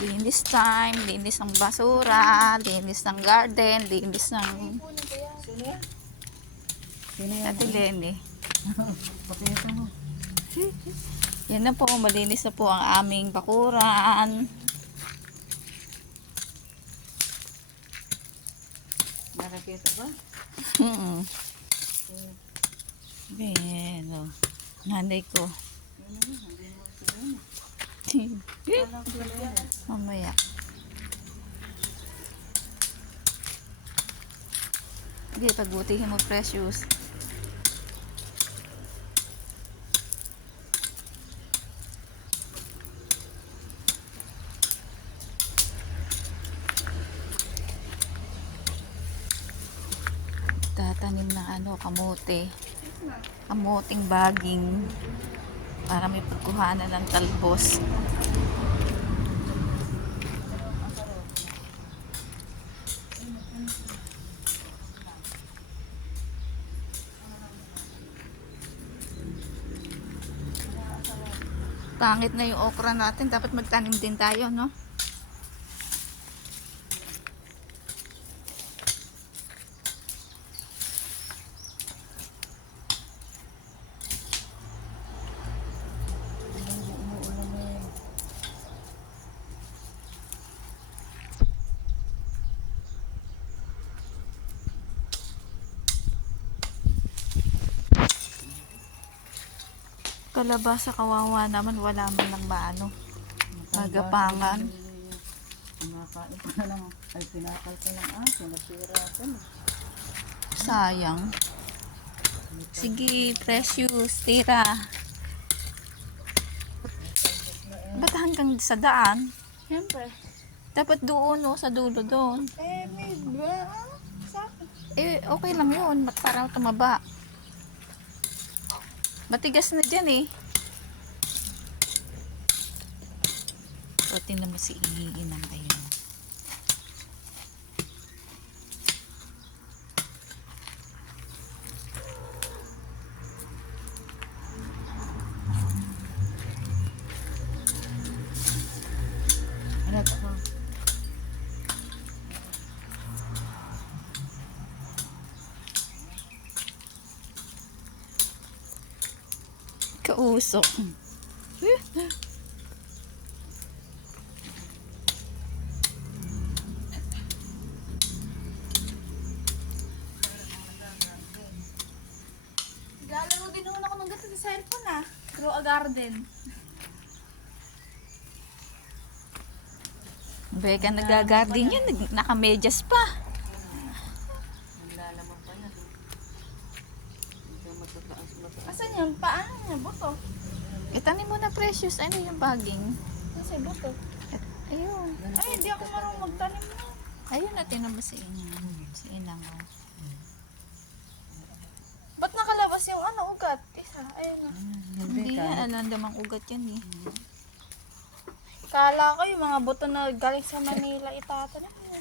Linis time, linis ng basura, linis ng garden, linis ng Ate Lenny. Pakita mo. Yan na po, malinis na po ang aming bakuran. Nakakita ba? Ayan, oh. Nanay ko. Mamaya. Hindi, pagbutihin mo, Precious. Tatanim ng kamote. Kamuting baging. Para may pagkuhanan ng talbos. Pangit na yung okra natin. Dapat magtanim din tayo, no? Kalabasa, kawawa naman, wala man lang magapangan. Kumakain pa lang. Ay, pinakal pa lang. Sinasira pa na. Sayang. Sige, Precious, tira. Ba't hanggang sa daan? Siyempre. Dapat doon, no? Sa dulo doon. May ba? Okay lang yun. Para tumaba. Matigas na dyan, O, tingnan mo si Inang. Ayun. Ano ito? Kausok. Lalaro din naman ako ng gato sa cellphone Grow a garden. Beka, nagagarden yan. Nakamedyas pa. Nalalaman pa yan. Ito matataas. Asan yan? Paano niya? Buto. Itanim mo na, Precious. Ano yung baging? Kasi buto. Ayun. Ay, hindi ako marunong magtanim na. Ayun, natin mo si Inang. Si Inang, o. Ba't nakalabas yung ugat? Isa. Ayun na. Hindi yan. Alam namang ugat yan, Kala ko yung mga buto na galing sa Manila itatanim mo.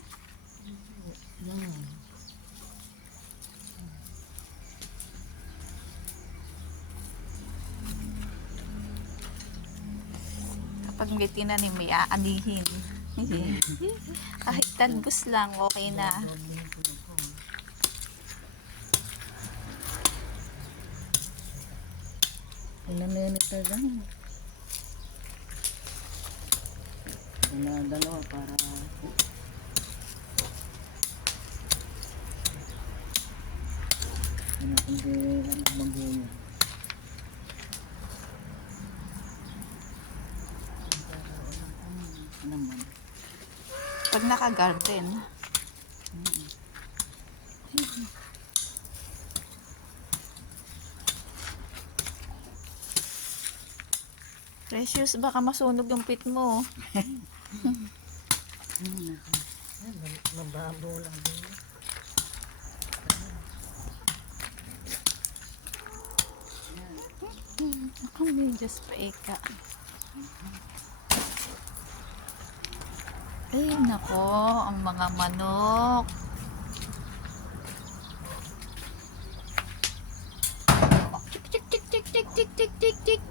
Kapag may tinanim, may aanihin. Kahit talbos lang, okay na. Ilang minutes na lang. Dalawa para hindi magulo. Naman. Pag naka-garden. Precious, baka masunog yung pit mo. Mababo lang din. Nakamedyas pa eka. Ay, nako, ang mga manok. Tik tik tik tik tik tik tik tik tik.